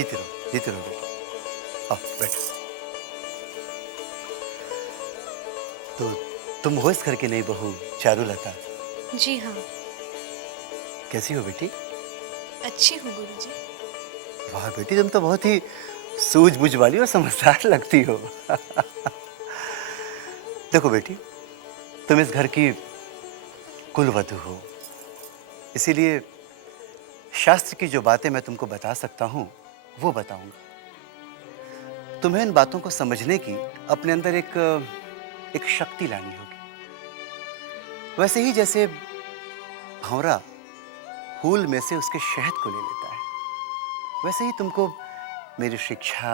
जीते रहो बेटी। आओ बैठो। तो तुम हो इस घर की नई बहू चारुलता? जी हाँ। कैसी हो बेटी? अच्छी हूँ गुरुजी। वाह बेटी, तुम तो बहुत ही सूझबूझ वाली और समझदार लगती हो। देखो बेटी, तुम इस घर की कुलवधू हो, इसीलिए शास्त्र की जो बातें मैं तुमको बता सकता हूं वो बताऊंगा। तुम्हें इन बातों को समझने की अपने अंदर एक शक्ति लानी होगी। वैसे ही जैसे भंवरा फूल में से उसके शहद को ले लेता है, वैसे ही तुमको मेरी शिक्षा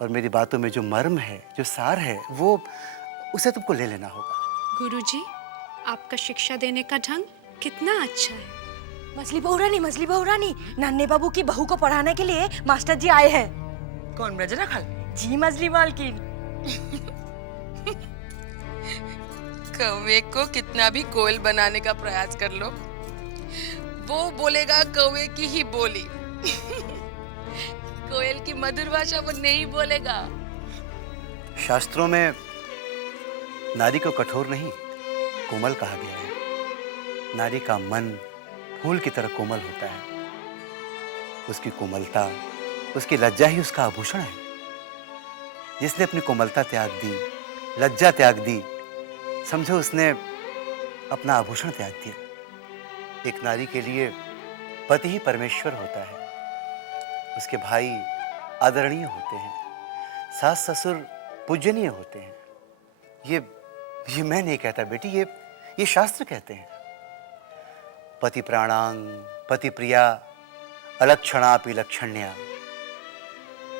और मेरी बातों में जो मर्म है, जो सार है, वो उसे तुमको ले लेना होगा। गुरुजी, आपका शिक्षा देने का ढंग कितना अच्छा है। मछली बहू रानी, नन्हे बाबू की बहू को पढ़ाने के लिए मास्टर जी आए हैं। कौन, ब्रजना खाल? जी मछली मालकिन। कौवे को कितना भी कोयल बनाने का प्रयास कर लो, वो बोलेगा कौवे की ही बोली। कोयल की मधुर भाषा वो नहीं बोलेगा। शास्त्रों में नारी को कठोर नहीं, कोमल कहा गया है। नारी का मन फूल की तरह कोमल होता है। उसकी कोमलता, उसकी लज्जा ही उसका आभूषण है। जिसने अपनी कोमलता त्याग दी, लज्जा त्याग दी, समझो उसने अपना आभूषण त्याग दिया। एक नारी के लिए पति ही परमेश्वर होता है। उसके भाई आदरणीय होते हैं, सास ससुर पूजनीय होते हैं। ये मैं नहीं कहता बेटी, ये शास्त्र कहते हैं। पति प्राणांग पति प्रिया अलक्षणापि लक्षण्या।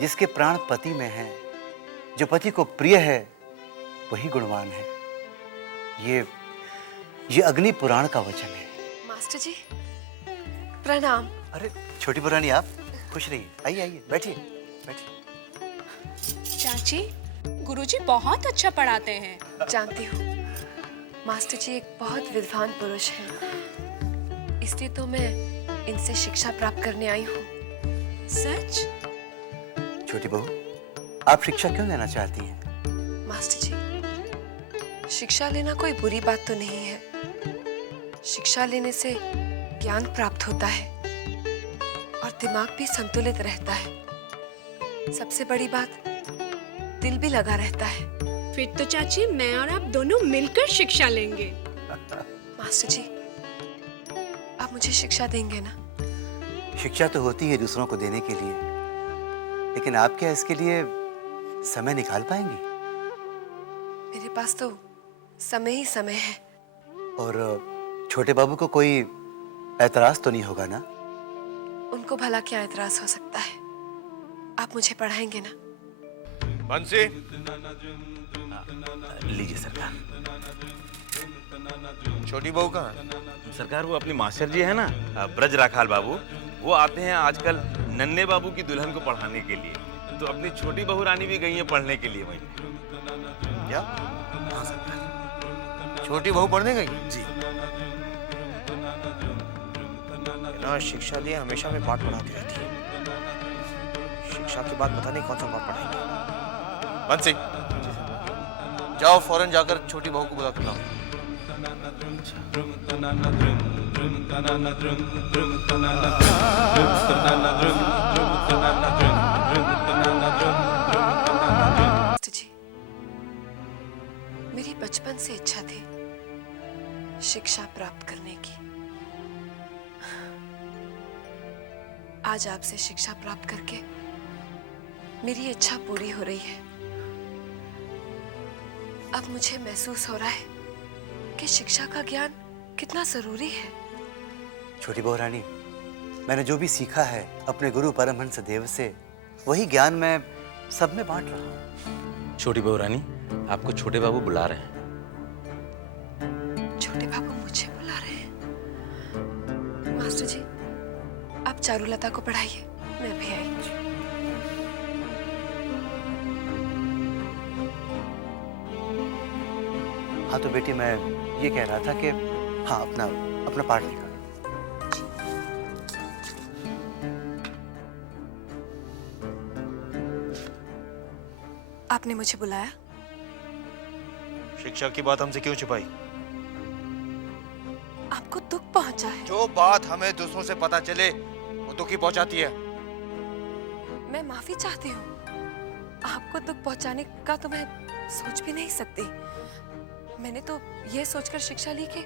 जिसके प्राण पति में है, जो पति को प्रिय है, वही गुणवान है। ये अग्नि पुराण का वचन है। मास्टर जी प्रणाम। अरे छोटी पुरानी, आप खुश रहिए। आइए आइए, बैठिए बैठिए। चाची, गुरुजी बहुत अच्छा पढ़ाते हैं। जानती हूँ मास्टर जी एक बहुत विद्वान पुरुष हैं, इसलिए तो मैं इनसे शिक्षा प्राप्त करने आई हूँ। सच? छोटी बहू, आप शिक्षा क्यों लेना चाहती हैं? मास्टर जी, शिक्षा लेना कोई बुरी बात तो नहीं है। शिक्षा लेने से ज्ञान प्राप्त होता है और दिमाग भी संतुलित रहता है। सबसे बड़ी बात, दिल भी लगा रहता है। फिर तो चाची मैं और आप दोनों मिलकर शिक्षा लेंगे। मास्टर जी, आप मुझे शिक्षा देंगे ना? शिक्षा तो होती है दूसरों को देने के लिए, लेकिन आप क्या इसके लिए समय निकाल पाएंगी? मेरे पास तो समय ही समय है। और छोटे बाबू को कोई ऐतराज तो नहीं होगा ना? उनको भला क्या ऐतराज हो सकता है? आप मुझे पढ़ाएंगे ना? बंसी, लीजिए सरकार। छोटी बहू कहाँ है? सरकार वो अपनी मास्टर जी है ना, ब्रज राखाल बाबू, वो आते हैं आजकल नन्हे बाबू की दुल्हन को पढ़ाने के लिए। तो अपनी छोटी बहू रानी भी गई है पढ़ने के लिए वहीं। क्या? हाँ सरकार। छोटी बहू पढ़ने गई? जी। ना शिक्षा लिए हमेशा में पाठ पढ़ाती रहती है। शिक्षा के बाद पता नहीं कौन सा पाठ पढ़ाएगी। बंसी, जाओ फौरन जाकर छोटी बहू को बुला कर लाओ। मास्टर जी, मेरी बचपन से इच्छा थी शिक्षा प्राप्त करने की। आज आपसे शिक्षा प्राप्त करके मेरी इच्छा पूरी हो रही है। अब मुझे महसूस हो रहा है कि शिक्षा का ज्ञान कितना जरूरी है। छोटी बहू रानी, मैंने जो भी सीखा है अपने गुरु परमहंस देव से, वही ज्ञान मैं सब में बांट रहा हूँ। छोटी बहू रानी, आपको छोटे बाबू बुला रहे हैं। छोटे बाबू मुझे बुला रहे हैं। मास्टर जी, आप चारुलता को पढ़ाइए, मैं भी आई। हाँ तो बेटी, मैं ये कह रहा था कि हाँ, अपना पाठ लिखा। आपने मुझे बुलाया? शिक्षा की बात हमसे क्यों छुपाई? आपको दुख पहुंचा है। जो बात हमें दूसरों से पता चले वो दुख ही पहुंचाती है। मैं माफी चाहती हूँ। आपको दुख पहुंचाने का तो मैं सोच भी नहीं सकती। मैंने तो ये सोचकर शिक्षा ली कि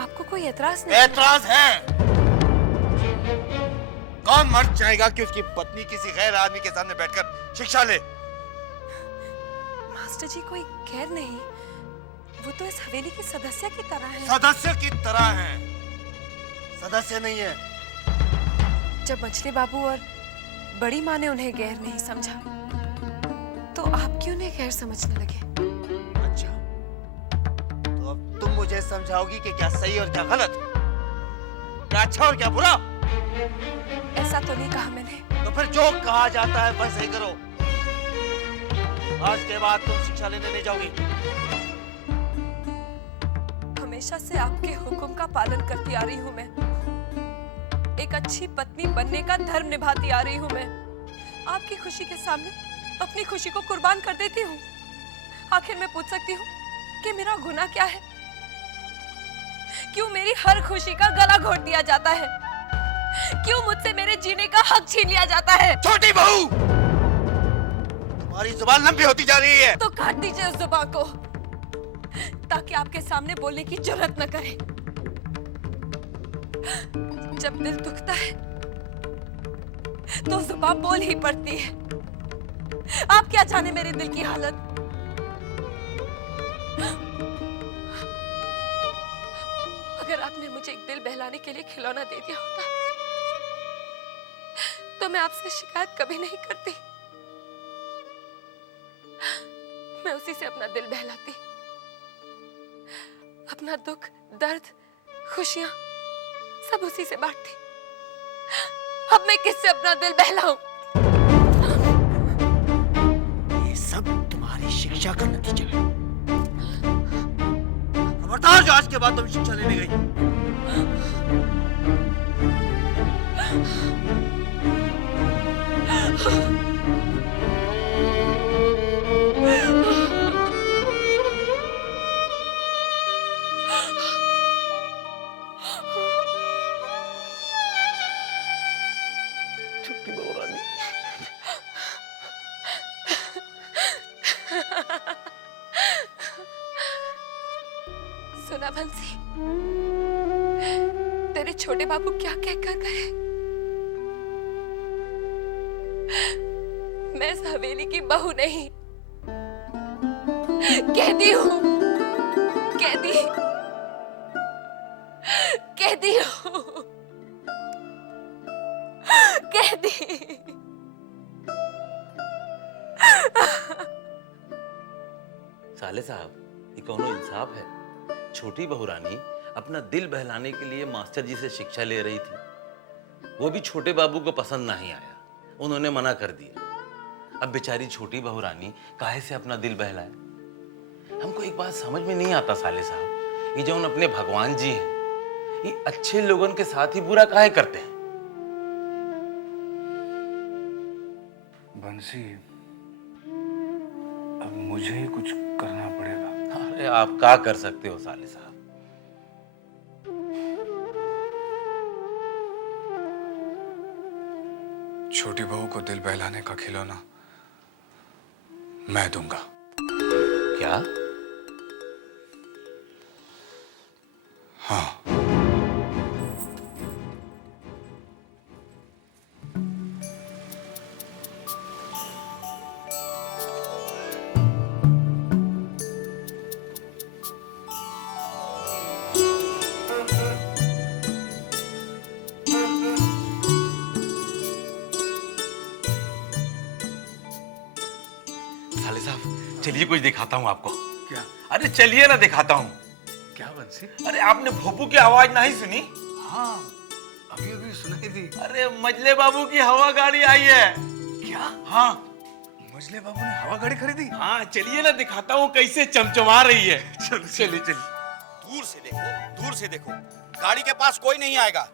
आपको कोई एतराज नहीं। एतराज है। कौन मर्द चाहेगा कि उसकी पत्नी किसी गैर आदमी के सामने बैठकर शिक्षा ले? मास्टर जी कोई गैर नहीं, वो तो इस हवेली के सदस्य की तरह है। सदस्य की तरह है, सदस्य नहीं है। जब मछली बाबू और बड़ी माँ ने उन्हें गैर नहीं समझा, तो आप क्यों नहीं गैर समझने लगे? अच्छा, तो अब तुम मुझे समझाओगी कि क्या सही और क्या गलत, क्या अच्छा और क्या बुरा? ऐसा तो नहीं कहा मैंने। तो फिर जो कहा जाता है बस सही करो। आज के बाद तुम शिक्षा लेने नहीं जाओगी। हमेशा से आपके हुक्म का पालन करती आ रही हूँ मैं। एक अच्छी पत्नी बनने का धर्म निभाती आ रही हूँ मैं। आपकी खुशी के सामने अपनी खुशी को कुर्बान कर देती हूँ। आखिर मैं पूछ सकती हूँ कि मेरा गुनाह क्या है? क्यों मेरी हर खुशी का गला घोट दिया जाता है? क्यों मुझसे मेरे जीने का हक छीन लिया जाता है? छोटी बहू, तुम्हारी जुबान लंबी होती जा रही है। तो काट दीजिए उस जुबान को, ताकि आपके सामने बोलने की जरूरत न करे। जब दिल दुखता है तो जुबान बोल ही पड़ती है। आप क्या जाने मेरे दिल की हालत। अगर आपने मुझे एक दिल बहलाने के लिए खिलौना दे दिया होता तो मैं आपसे शिकायत कभी नहीं करती। मैं उसी से अपना दिल बहलाती, अपना दुख, दर्द, खुशियां सब उसी से बांटती। अब मैं किससे अपना दिल बहलाऊं? ये सब तुम्हारी शिक्षा का नतीजा है। खबरदार जो आज के बाद तुम शिक्षा लेने गई। छोटी बहू रानी, सुना बंसी, तेरे छोटे बाबू क्या कहकर गए? मैं इस हवेली की बहू नहीं, कहती हूँ, कहती हूँ, कहती। साले साहब, ये कौनो इंसाफ है? छोटी बहू रानी अपना दिल बहलाने के लिए मास्टर जी से शिक्षा ले रही थी। वो भी छोटे बाबू को पसंद नहीं आया, उन्होंने मना कर दिया। अब बेचारी छोटी बहू रानी काहे से अपना दिल बहलाए? हमको एक बात समझ में नहीं आता साले साहब, ये जो अपने भगवान जी हैं, ये अच्छे लोगों के साथ ही बुरा काहे करते हैं? बंसी, अब मुझे ही कुछ करना पड़ेगा। अरे आप क्या कर सकते हो साले साहब? छोटी बहू को दिल बहलाने का खिलौना मैं दूंगा। क्या? हाँ, साले साहब, चलिए कुछ दिखाता हूँ आपको। क्या? अरे चलिए ना, दिखाता हूँ। क्या बंसी? अरे आपने भोपू की आवाज नहीं सुनी? हाँ, अभी अभी सुनाई दी। अरे मजले बाबू की हवा गाड़ी आई है। क्या? हाँ मजले बाबू ने हवा गाड़ी खरीदी? हाँ, चलिए ना दिखाता हूँ कैसे चमचमा रही है। चलो चलिए चलिए। दूर से देखो, दूर से देखो, गाड़ी के पास कोई नहीं आएगा।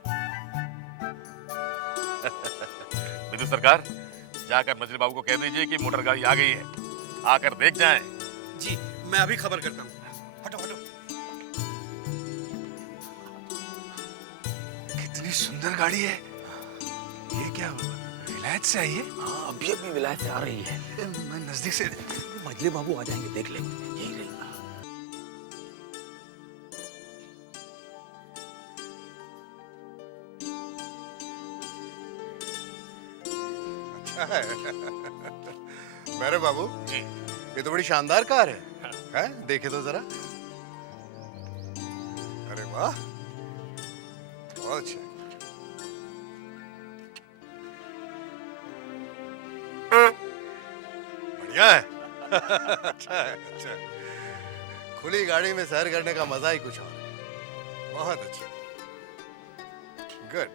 विद्युत सरकार, जाकर मजले बाबू को कह दीजिए कि मोटर गाड़ी आ गई है। आकर देख जाएं। जी मैं अभी खबर करता हूँ। हटो हटो। कितनी सुंदर गाड़ी है। ये क्या विलायत से आई है? हाँ, अभी अभी विलायत से आ रही है। मैं नजदीक से मजले बाबू आ जाएंगे, देख लेंगे, यही रहेगा। मेरे बाबू जी ये तो बड़ी शानदार कार है। हैं? देखे तो जरा। अरे वाह, बहुत अच्छा। बढ़िया है। अच्छा है, अच्छा है। खुली गाड़ी में सैर करने का मजा ही कुछ और है। बहुत अच्छा, गुड।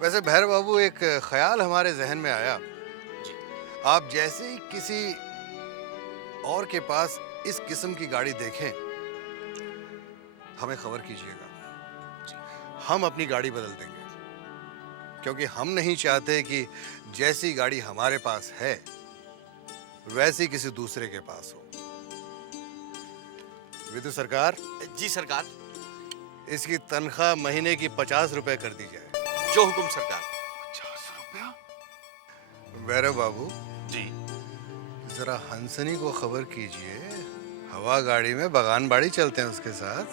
वैसे भैर बाबू, एक ख्याल हमारे जहन में आया। आप जैसे ही किसी और के पास इस किस्म की गाड़ी देखें, हमें खबर कीजिएगा। हम अपनी गाड़ी बदल देंगे, क्योंकि हम नहीं चाहते कि जैसी गाड़ी हमारे पास है वैसी किसी दूसरे के पास हो। विदु सरकार, जी सरकार। इसकी तनख्वाह महीने की 50 रुपए कर दी जाए। जो हुक्म सरकार। 50 रुपया? वैरव बाबू जी जरा हंसनी को खबर कीजिए, हवा गाड़ी में बगान बाड़ी चलते हैं उसके साथ।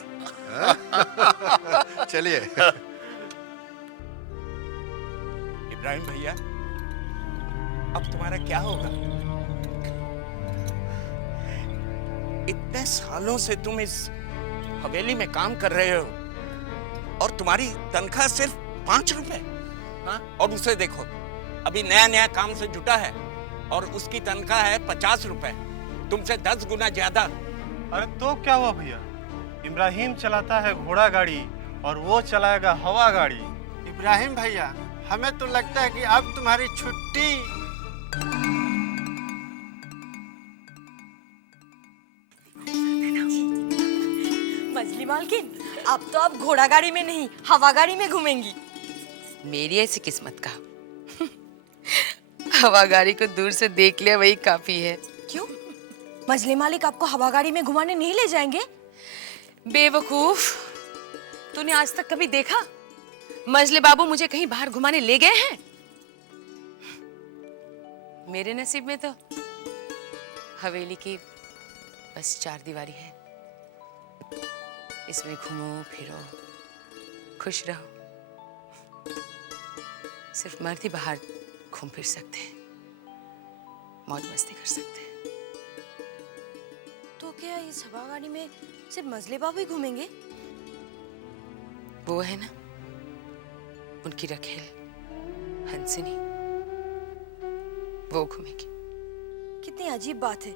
हाँ? चलिए। इब्राहिम भैया, अब तुम्हारा क्या होगा? इतने सालों से तुम इस हवेली में काम कर रहे हो और तुम्हारी तनख्वाह सिर्फ 5 रुपए। हाँ? और उसे देखो, अभी नया नया काम से जुटा है और उसकी तनख्वाह है 50 रुपए, तुमसे 10 गुना ज्यादा। अरे तो क्या हुआ भैया, इब्राहिम चलाता है घोड़ा गाड़ी और वो चलाएगा हवा गाड़ी। इब्राहिम भैया, हमें तो लगता है कि अब तुम्हारी छुट्टी। मजली मालकिन, अब तो आप घोड़ा गाड़ी में नहीं हवा गाड़ी में घूमेंगी। मेरी ऐसी किस्मत का। हवा गाड़ी को दूर से देख लिया वही काफी है। क्यों? मजली मालिक आपको हवा गाड़ी में घुमाने नहीं ले जाएंगे? बेवकूफ, तूने आज तक कभी देखा मजले बाबू मुझे कहीं बाहर घुमाने ले गए हैं? मेरे नसीब में तो हवेली की बस 4 दीवारी है। इसमें घूमो फिरो, खुश रहो। सिर्फ मर्द ही बाहर घूम फिर सकते हैं, मौज मस्ती कर सकते हैं। तो क्या इस हवा गाड़ी में सिर्फ मजले बाबू ही घूमेंगे? वो है ना उनकी रखेल हंसनी, वो घूमेगी। कितनी अजीब बात है,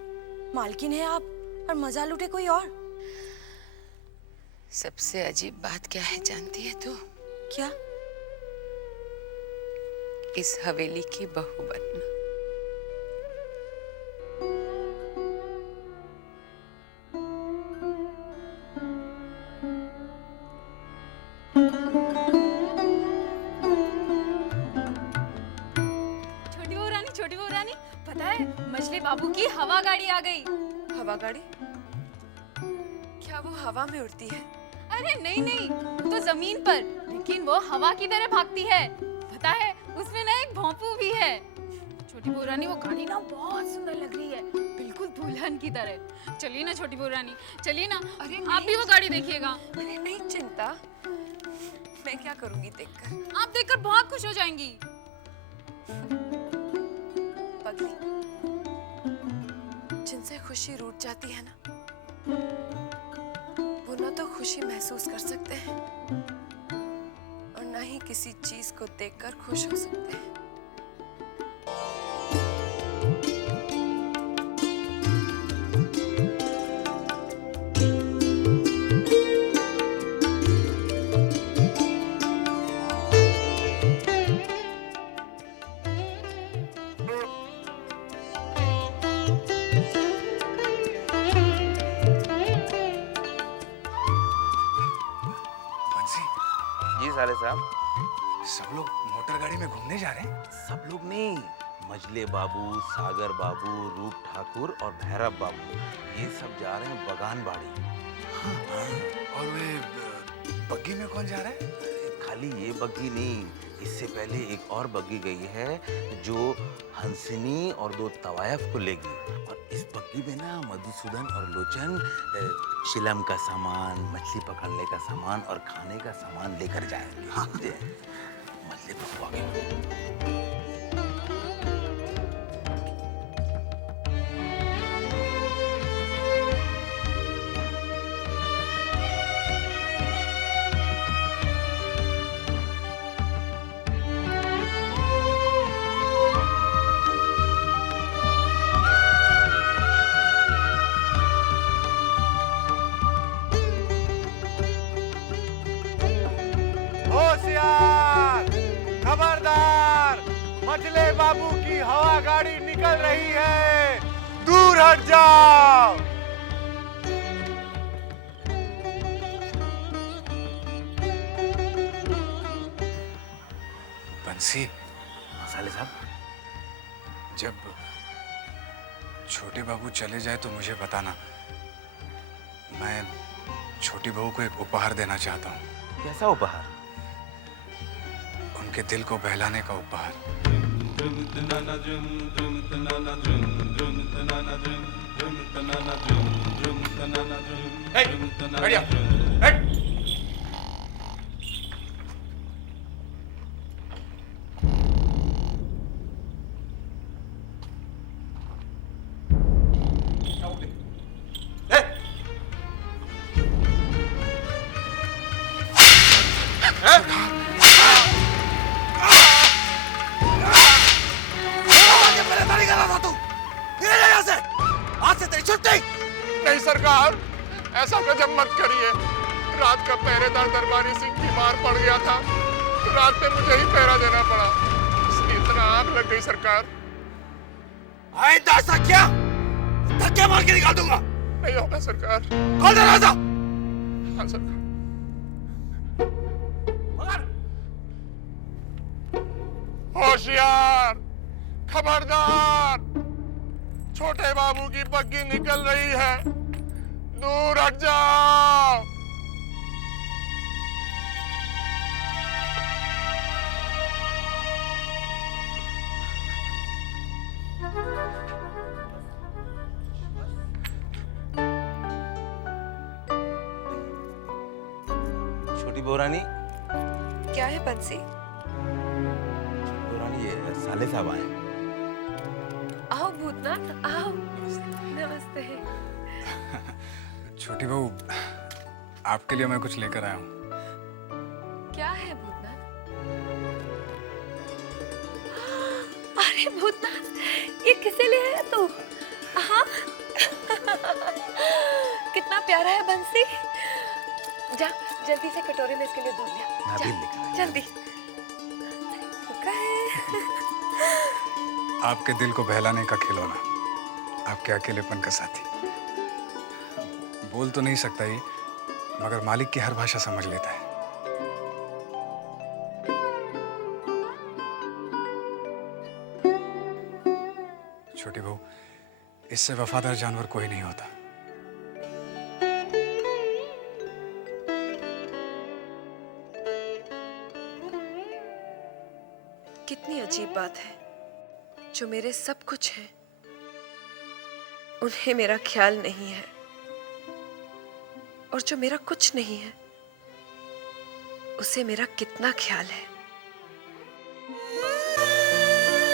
मालकिन है आप और मजा लूटे कोई और। सबसे अजीब बात क्या है जानती है तू? क्या? इस हवेली की बहू बनना। छोटी बहू रानी, पता है मजले बाबू की हवा गाड़ी आ गई। हवा गाड़ी? क्या वो हवा में उड़ती है? अरे नहीं नहीं, वो तो जमीन पर, लेकिन वो हवा की तरह भागती है। पता है उसमें ना एक भोंपू भी है। छोटी बहू रानी, वो गाड़ी ना बहुत सुंदर लग रही है, बिल्कुल दुल्हन की तरह। चलिए ना छोटी बहू रानी, चलिए ना। अरे आप भी वो गाड़ी देखिएगा। अरे नहीं चिंता, मैं क्या करूंगी देखकर? आप देखकर बहुत खुश हो जाएंगी। पगली, जिनसे खुशी रूठ जाती है ना, वो ना तो खुशी महसूस कर सकते हैं और ना ही किसी चीज को देखकर खुश हो सकते हैं। जी साले साहब, सब लोग मोटर गाड़ी में घूमने जा रहे हैं? सब लोग नहीं, मजले बाबू, सागर बाबू, रूप ठाकुर और भैरव बाबू ये सब जा रहे हैं बगान बाड़ी। और वे बग्गी में कौन जा रहा है? खाली ये बग्गी नहीं, इससे पहले एक और बग्गी गई है जो हंसनी और 2 तवायफ को लेगी। और इस बग्गी में ना मधुसूदन और लोचन शिलम का सामान, मछली पकड़ने का सामान और खाने का सामान लेकर जाएंगे। हाँ मछली पकवाएंगे। होशियार, खबरदार, मजले बाबू की हवा गाड़ी निकल रही है, दूर हट जाओ। बंसी, साले साहब, जब छोटे बाबू चले जाए तो मुझे बताना। मैं छोटी बहू को एक उपहार देना चाहता हूँ। कैसा उपहार? उनके दिल को बहलाने का उपहार। बढ़िया, हट। नहीं सरकार, ऐसा गजब मत करिए। रात का पहरेदार दरबारी सिंह बीमार पड़ गया था, तो रात में मुझे ही पहरा देना पड़ा, इसलिए इतना आग लग गई सरकार। आइंदा ऐसा क्या? धक्के मार के निकाल दूंगा। नहीं होगा सरकार। खोल दरवाजा। हाँ सरकार। होशियार, खबरदार, छोटे बाबू की बग्गी निकल रही है, दूर हट जाओ। छोटी बोरानी, क्या है बंसी? बोरानी ये साले साहब आए। आओ भूतनाथ, आओ। नमस्ते। छोटी बहू, आपके लिए मैं कुछ लेकर आया हूँ। क्या है भूतनाथ? अरे भूतनाथ, ये किसे लिए है तू? हाँ? कितना प्यारा है बंसी। जा जल्दी से कटोरे में इसके लिए दूध लिया। जा, जल्दी। आपके दिल को बहलाने का खिलौना, आपके अकेलेपन का साथी। बोल तो नहीं सकता ये, मगर मालिक की हर भाषा समझ लेता है। छोटी बहू, इससे वफादार जानवर कोई नहीं होता। कितनी अजीब बात है, जो मेरे सब कुछ है उन्हें मेरा ख्याल नहीं है, और जो मेरा कुछ नहीं है उसे मेरा कितना ख्याल है।